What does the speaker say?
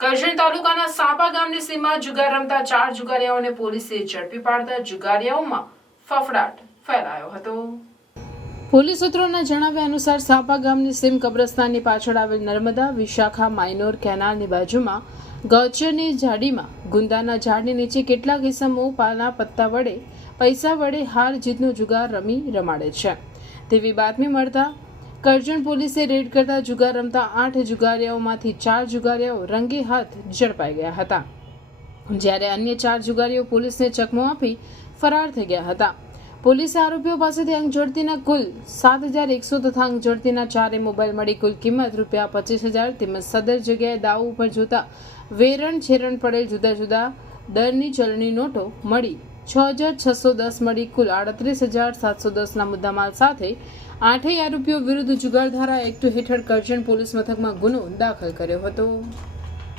કરજણ તાલુકાના સાપા ગામની સીમમાં જુગાર રમતા 4 જુગારીયાઓને પોલીસે ઝડપી પાડતા જુગારીયાઓમાં ફફડાટ ફેલાયો હતો। પોલીસ સૂત્રોના જણાવ્યા અનુસાર સાપા ગામની સીમ કબ્રસ્તાનની પાછળ આવેલ નર્મદા વિશાખા માઇનોર કેનાલની બાજુમાં ગૌચરની ઝાડીમાં ગુંદાના ઝાડની નીચે કેટલાક ઇસમો પાના પત્તા વડે પૈસા વડે હાર જીતનો જુગાર રમાડે છે તેવી બાતમી મળતા કરજણ પોલીસે રેડ કરતા જુગાર રમતા 8 જુગારીયાઓમાંથી 4 જુગારીયાઓ રંગે હાથ ઝડપાઈ ગયા હતા, જ્યારે અન્ય 4 જુગારીઓ પોલીસને ચકમો આપી ફરાર થઈ ગયા હતા। પોલીસે આરોપીઓ પાસેથી અંક ઝડતીના કુલ 7,100 તથા અંક ઝડતીના 4 મોબાઈલ મળી કુલ કિંમત ₹25,000 તેમજ સદર જગ્યાએ દાવ ઉપર જોતા વેરણ છેરણ પડેલ જુદા જુદા દરની ચલણી નોટો મળી 6,610 મળી કુલ 38,710ના મુદ્દામાલ સાથે 8 આરોપીઓ વિરુદ્ધ જુગાર ધારા એક્ટ હેઠળ કરજણ પોલીસ મથકમાં ગુનો દાખલ કર્યો હતો।